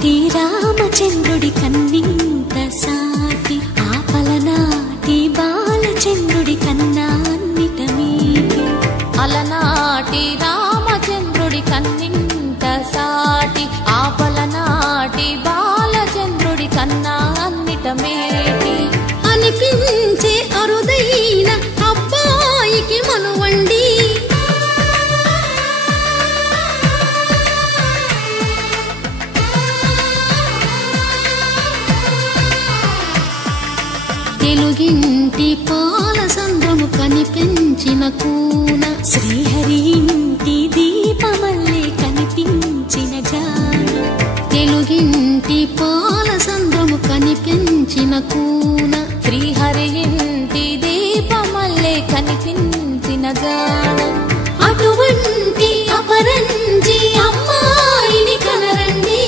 అలనాటి రామచంద్రుడి కన్నింత సాటి ఆపలనాటి బాలచంద్రుడి కన్నా అన్నిట మీటి అలనాటి రామచంద్రుడి కన్నింత సాటి ఆపలనాటి బాలచంద్రుడి కన్నా అన్నిట మేటి అనిపించే అరుదైన అబ్బాయికి మనువండి తెలుగింటి పాల సంద్రము కనిపించిన కూన శ్రీహరి ఇంటి దీపమల్లే కనిపించిన జాన తెలుగింటి పాల సంద్రము కనిపించిన కూన శ్రీహరి ఇంటి దీపమల్లే కనిపించిన గానం అటువంటి అపరంజి అమ్మాయిని కనరండి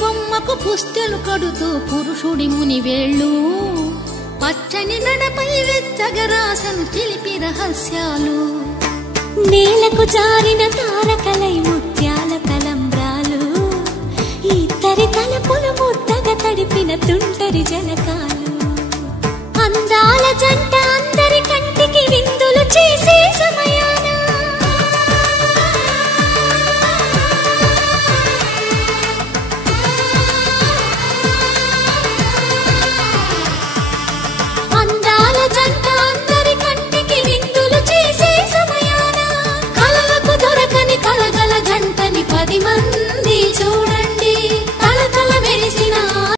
బొమ్మకు పుస్తెలు కడుతూ పురుషుడి ముని వేళ్ళు పచ్చని నడపై వెచ్చగరాసను చిలిపి రహస్యాలు నేలకు జారిన తారకలై ముత్యాల తలంబ్రాలు ఇద్దరి తలపులు ముద్దగా తడిపిన తుంటరి జల